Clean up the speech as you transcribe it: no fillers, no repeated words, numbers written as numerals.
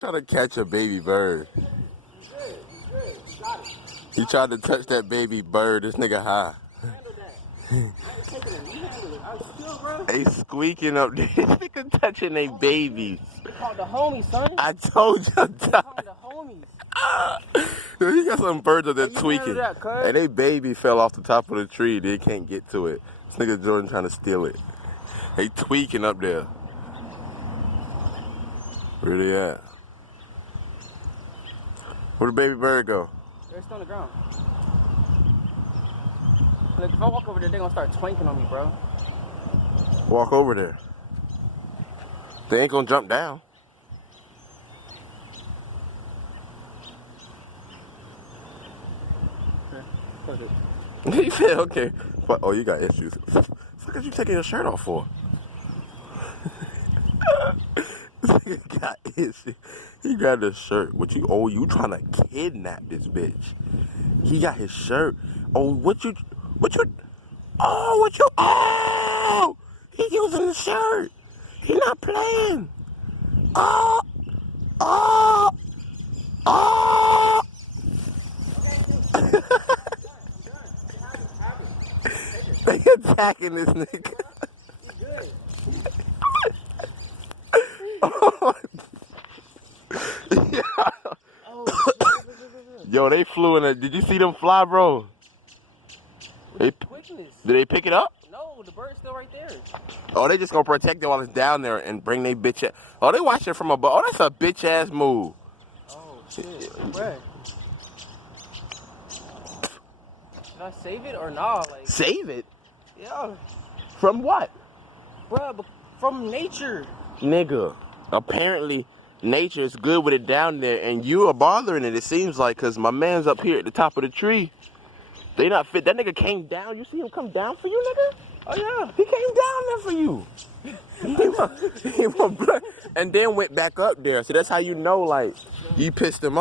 Trying to catch a baby bird. He's good. You got it. He tried to touch that baby bird. This nigga high. Handle that. I ain't taking it. You handle it. I was still, bro. They squeaking up there. This nigga touching they babies. They called the homies, son. I told you. They called the homies. Yo, he got some birds up there You tweaking. handle that, cuz. And they baby fell off the top of the tree. They can't get to it. This nigga Jordan trying to steal it. They tweaking up there. Where they at? Where the baby bird go? They're still on the ground. Look, if I walk over there, they're gonna start twanking on me, bro. Walk over there. They ain't gonna jump down. He said, okay. But, oh, you got issues. What the fuck are you taking your shirt off for? This nigga got issues. He got the shirt. What you, oh, you trying to kidnap this bitch. He got his shirt. Oh, what you, oh, he using the shirt. He not playing. Oh. They attacking this nigga. Yo, they flew in it. Did you see them fly, bro? Did they pick it up? No, the bird's still right there. Oh, they just gonna protect it while it's down there and bring they bitch ass. Oh, they watch it from above. Oh, that's a bitch ass move. Oh, shit. Bruh. Should I save it or nah? Like, Save it? yeah. From what? Bruh, but from nature. Nigga, apparently nature is good with it down there and you are bothering it seems like, because my man's up here at the top of the tree. They not fit. That nigga came down. You see him come down for you, nigga? Oh, yeah. He came down there for you. And then went back up there. So that's how you know, like, you pissed him off.